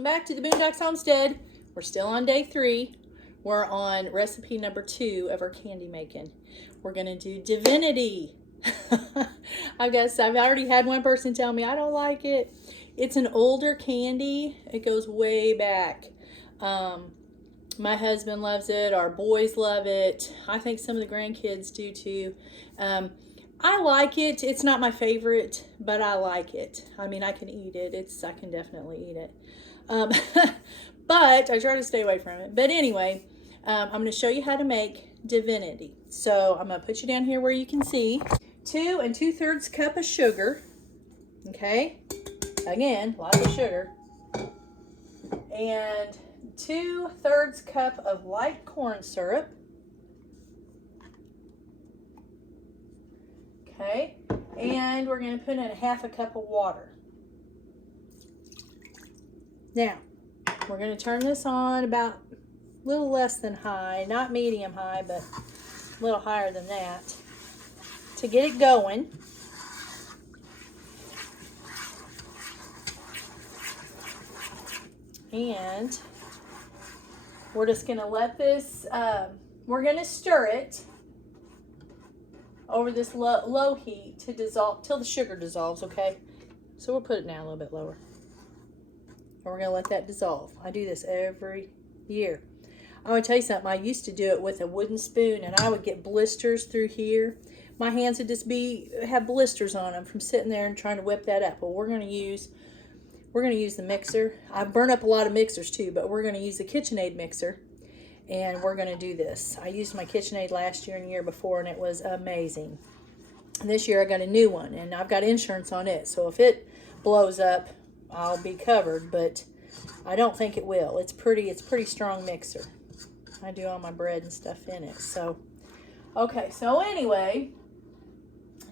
Welcome back to the Boondocks Homestead. We're still on day 3. We're on recipe number 2 of our candy making. We're going to do Divinity. I've already had one person tell me I don't like it. It's an older candy. It goes way back. My husband loves it. Our boys love it. I think some of the grandkids do too. I like it. It's not my favorite, but I like it. I mean, I can eat it. I can definitely eat it. But I try to stay away from it. But anyway, I'm going to show you how to make Divinity. So I'm going to put you down here where you can see 2 2/3 cup of sugar. Okay. Again, lots of sugar. And 2/3 cup of light corn syrup. Okay. And we're going to put in 1/2 cup of water. Now, we're going to turn this on about a little less than high, not medium high, but a little higher than that to get it going. And we're just going to let this, we're going to stir it over this low heat to dissolve, till the sugar dissolves, okay? So we'll put it down a little bit lower. And we're going to let that dissolve. I do this every year. I want to tell you something. I used to do it with a wooden spoon, and I would get blisters through here. My hands would just have blisters on them from sitting there and trying to whip that up. Well, we're going to use the mixer. I burn up a lot of mixers too, but we're going to use the KitchenAid mixer, and we're going to do this. I used my KitchenAid last year and the year before, and it was amazing. And this year I got a new one, and I've got insurance on it, so if it blows up, I'll be covered, but I don't think it will. It's pretty strong mixer. I do all my bread and stuff in it. So, okay, so anyway,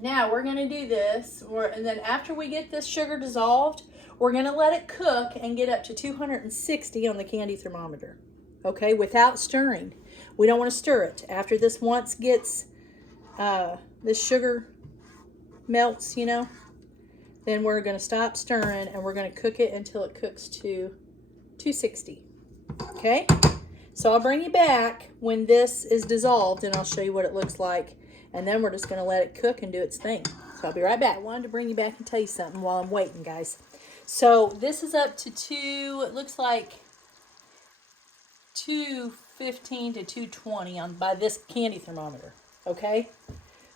now we're going to do this, and then after we get this sugar dissolved, we're going to let it cook and get up to 260 on the candy thermometer, okay, without stirring. We don't want to stir it. After this once gets, this sugar melts, you know, then we're going to stop stirring, and we're going to cook it until it cooks to 260, okay? So I'll bring you back when this is dissolved, and I'll show you what it looks like, and then we're just going to let it cook and do its thing. So I'll be right back. I wanted to bring you back and tell you something while I'm waiting, guys. So this is up to it looks like 215 to 220 by this candy thermometer, okay?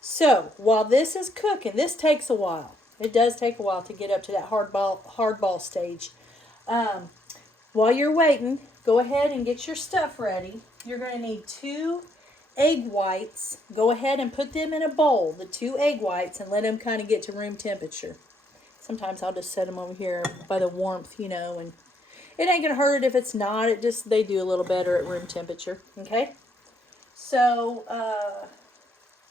So while this is cooking, this takes a while. It does take a while to get up to that hardball stage. While you're waiting, go ahead and get your stuff ready. You're going to need 2 egg whites. Go ahead and put them in a bowl, the 2 egg whites, and let them kind of get to room temperature. Sometimes I'll just set them over here by the warmth, you know, and it ain't going to hurt it if it's not. They do a little better at room temperature, okay? So,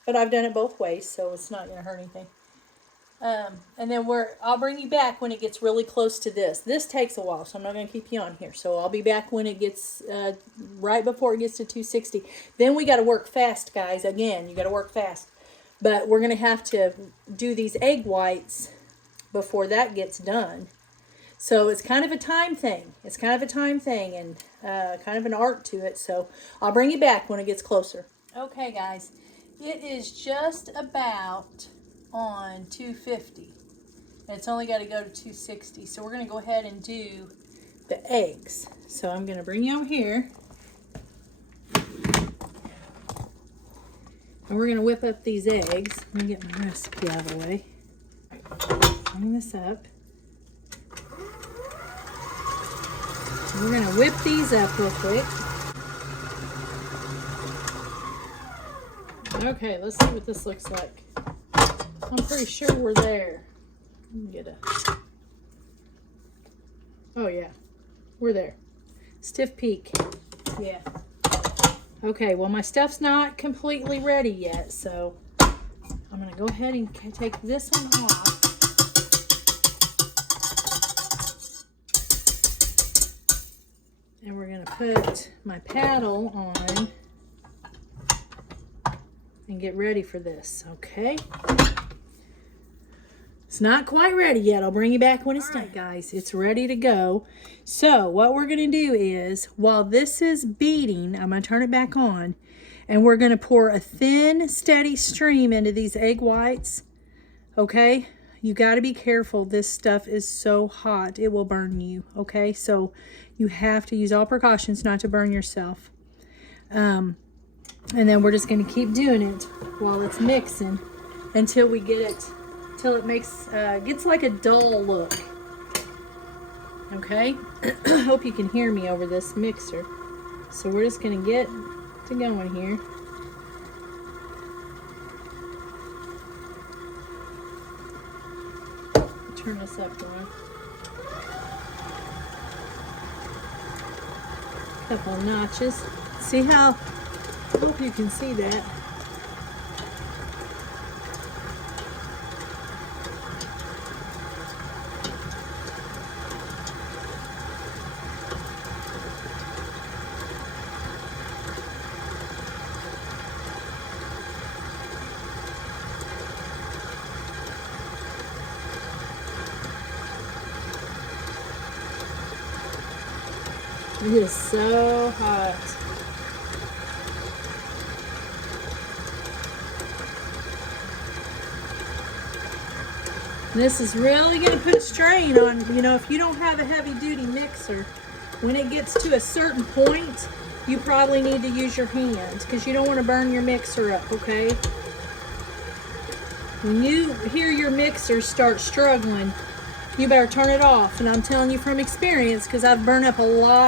but I've done it both ways, so it's not going to hurt anything. And then I'll bring you back when it gets really close to this. This takes a while, so I'm not going to keep you on here. So I'll be back when it gets, right before it gets to 260. Then we got to work fast, guys. Again, you got to work fast. But we're going to have to do these egg whites before that gets done. So it's kind of a time thing. It's kind of a time thing, and kind of an art to it. So I'll bring you back when it gets closer. Okay, guys. It is just about on 250, and it's only got to go to 260, so we're going to go ahead and do the eggs. So I'm going to bring you over here, and we're going to whip up these eggs. Let me get my recipe out of the way. Bring this up. We're going to whip these up real quick. Okay, let's see what this looks like. I'm pretty sure we're there. Let me get oh yeah, we're there. Stiff peak. Yeah. Okay, well my stuff's not completely ready yet, so I'm gonna go ahead and take this one off. And we're gonna put my paddle on and get ready for this, okay? It's not quite ready yet. I'll bring you back when it's done. All right, guys, it's ready to go. So what we're going to do is, while this is beating, I'm going to turn it back on, and we're going to pour a thin, steady stream into these egg whites, okay? You got to be careful. This stuff is so hot, it will burn you, okay? So you have to use all precautions not to burn yourself. And then we're just going to keep doing it while it's mixing until we get it, till it makes gets like a dull look. Okay. I hope you can hear me over this mixer. So we're just going to get to going here. Turn this up one. Couple of notches. See how? I hope you can see that. It is so hot. This is really going to put a strain on, you know, if you don't have a heavy duty mixer, when it gets to a certain point, you probably need to use your hands because you don't want to burn your mixer up, okay? When you hear your mixer start struggling, you better turn it off. And I'm telling you from experience because I've burned up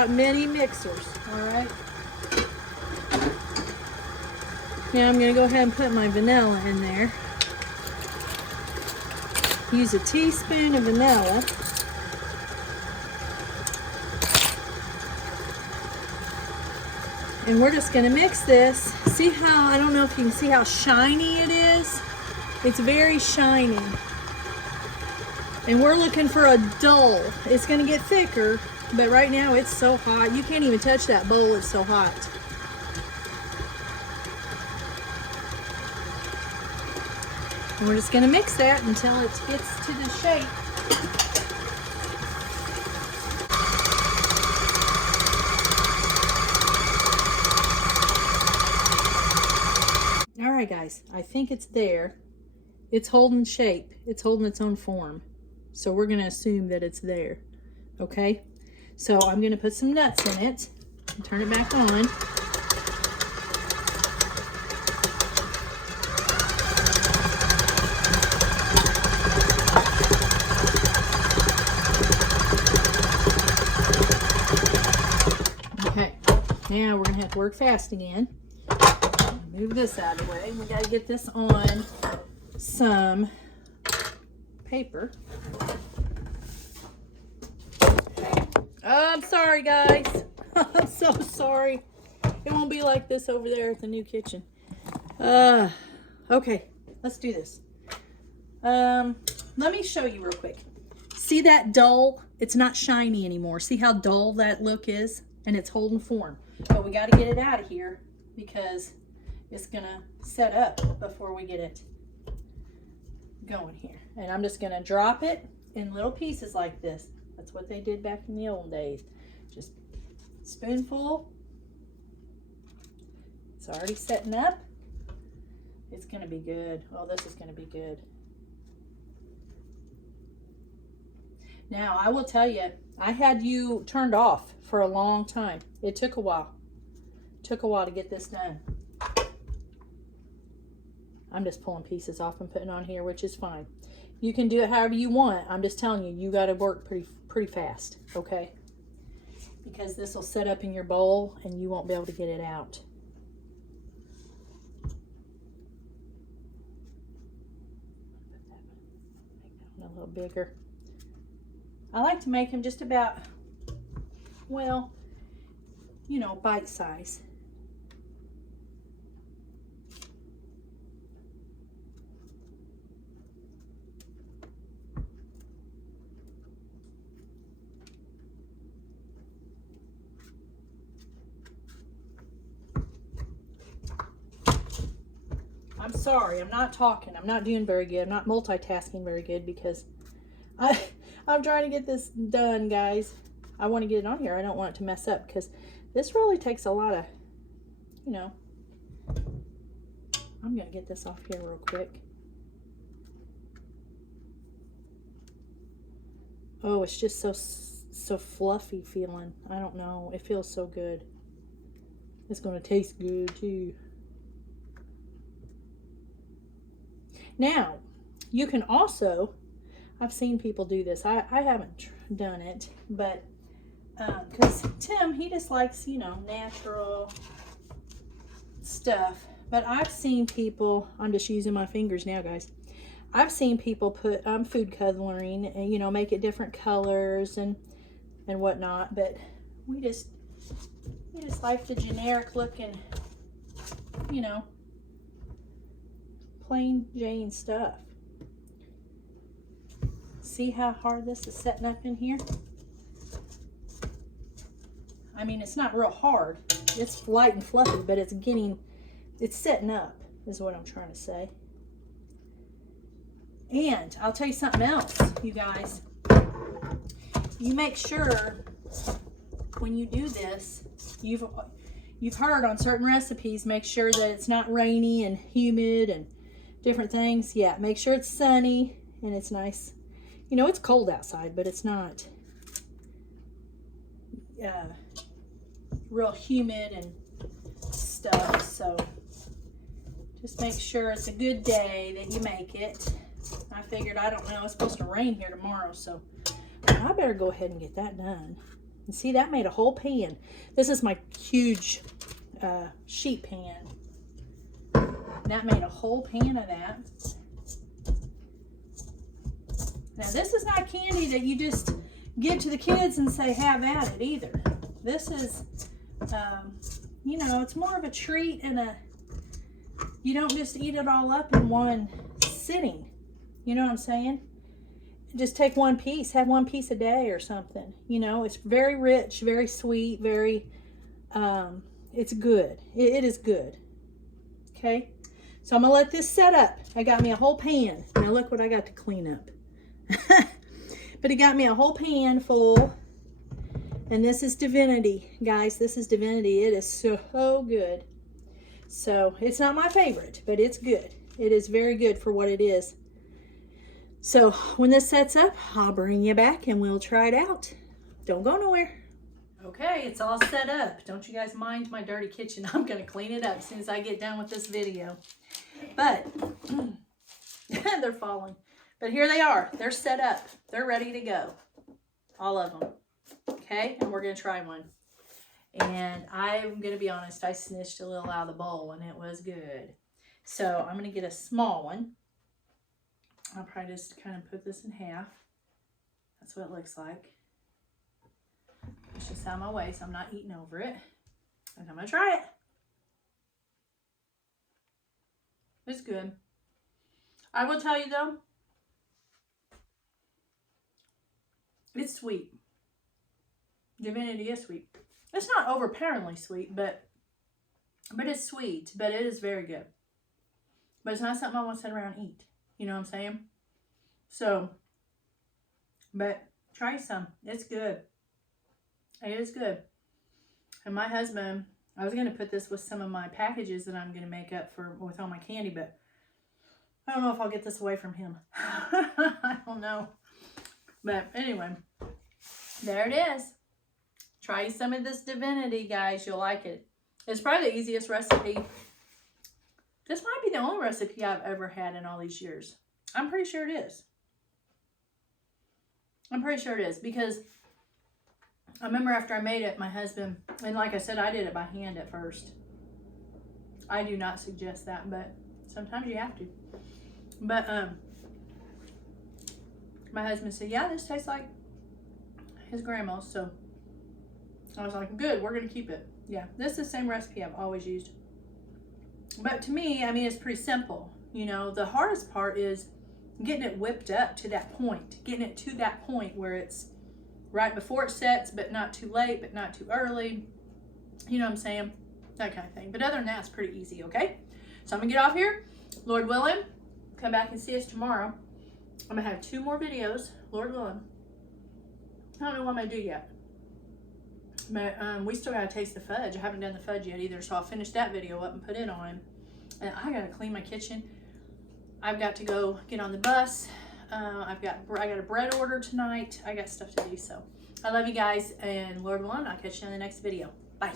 many mixers, all right? Now I'm going to go ahead and put my vanilla in there. Use a teaspoon of vanilla. And we're just going to mix this. See how, I don't know if you can see how shiny it is. It's very shiny. And we're looking for a dull. It's going to get thicker, but right now it's so hot. You can't even touch that bowl, it's so hot. And we're just going to mix that until it gets to the shape. All right, guys, I think it's there. It's holding shape. It's holding its own form. So we're going to assume that it's there. Okay? So I'm going to put some nuts in it and turn it back on. Okay. Now we're going to have to work fast again. Move this out of the way. We got to get this on some paper. I'm sorry, guys. I'm so sorry. It won't be like this over there at the new kitchen. Okay, let's do this. Let me show you real quick. See that dull? It's not shiny anymore. See how dull that look is? And it's holding form. But we got to get it out of here because it's going to set up before we get it going here. And I'm just going to drop it in little pieces like this. That's what they did back in the old days. Just a spoonful. It's already setting up. It's going to be good. Oh, this is going to be good. Now, I will tell you, I had you turned off for a long time. It took a while. It took a while to get this done. I'm just pulling pieces off and putting on here, which is fine. You can do it however you want. I'm just telling you, you got to work pretty fast, okay? Because this will set up in your bowl and you won't be able to get it out. Make that one a little bigger. I like to make them just about, well, you know, bite size. I'm sorry, I'm not talking. I'm not doing very good. I'm not multitasking very good because I'm trying to get this done, guys. I want to get it on here. I don't want it to mess up because this really takes a lot of, you know. I'm going to get this off here real quick. Oh, it's just so fluffy feeling. I don't know. It feels so good. It's going to taste good too. Now, you can also, I've seen people do this. I haven't done it, but because Tim, he just likes, you know, natural stuff. But I've seen people, I'm just using my fingers now, guys. I've seen people put food coloring and, you know, make it different colors and whatnot. But we just like the generic looking, you know, plain Jane stuff. See how hard this is setting up in here? I mean, it's not real hard. It's light and fluffy, but it's setting up, is what I'm trying to say. And I'll tell you something else, you guys. You make sure when you do this, you've heard on certain recipes, make sure that it's not rainy and humid and different things. Yeah, make sure it's sunny and it's nice. You know, it's cold outside, but it's not real humid and stuff. So just make sure it's a good day that you make it. I figured, I don't know, it's supposed to rain here tomorrow, so I better go ahead and get that done. And see, that made a whole pan. This is my huge sheet pan. That made a whole pan of that. Now, this is not candy that you just give to the kids and say, have at it either. This is, you know, it's more of a treat and you don't just eat it all up in one sitting. You know what I'm saying? Just take one piece, have one piece a day or something. You know, it's very rich, very sweet, very, it's good. It is good. Okay? So I'm going to let this set up. I got me a whole pan. Now look what I got to clean up. But it got me a whole pan full. And this is Divinity, guys. This is Divinity. It is so good. So it's not my favorite, but it's good. It is very good for what it is. So when this sets up, I'll bring you back and we'll try it out. Don't go nowhere. Okay, it's all set up. Don't you guys mind my dirty kitchen? I'm going to clean it up as soon as I get done with this video. But they're falling. But here they are. They're set up. They're ready to go. All of them. Okay, and we're going to try one. And I'm going to be honest, I snitched a little out of the bowl and it was good. So I'm going to get a small one. I'll probably just kind of put this in half. That's what it looks like. It's just out of my way, so I'm not eating over it. And I'm going to try it. It's good. I will tell you though, it's sweet. Divinity is sweet. It's not overpoweringly sweet, but it's sweet. But it is very good. But it's not something I want to sit around and eat. You know what I'm saying? So, but try some. It's good. It is good. And my husband, I was going to put this with some of my packages that I'm going to make up with all my candy, but I don't know if I'll get this away from him. I don't know. But anyway, there it is. Try some of this Divinity, guys. You'll like it. It's probably the easiest recipe. This might be the only recipe I've ever had in all these years. I'm pretty sure it is. I'm pretty sure it is because I remember after I made it, my husband, and like I said, I did it by hand at first. I do not suggest that, but sometimes you have to. But my husband said, yeah, this tastes like his grandma's. So I was like, good, we're going to keep it. Yeah, this is the same recipe I've always used. But to me, I mean, it's pretty simple. You know, the hardest part is getting it whipped up to that point. Getting it to that point where it's right before it sets, but not too late, but not too early. You know what I'm saying? That kind of thing. But other than that, it's pretty easy, okay? So I'm going to get off here. Lord willing, come back and see us tomorrow. I'm going to have 2 more videos, Lord willing. I don't know what I'm going to do yet. But we still got to taste the fudge. I haven't done the fudge yet either, so I'll finish that video up and put it on. And I got to clean my kitchen. I've got to go get on the bus. I got a bread order tonight. I got stuff to do, so I love you guys, and Lord willing, I'll catch you in the next video. Bye.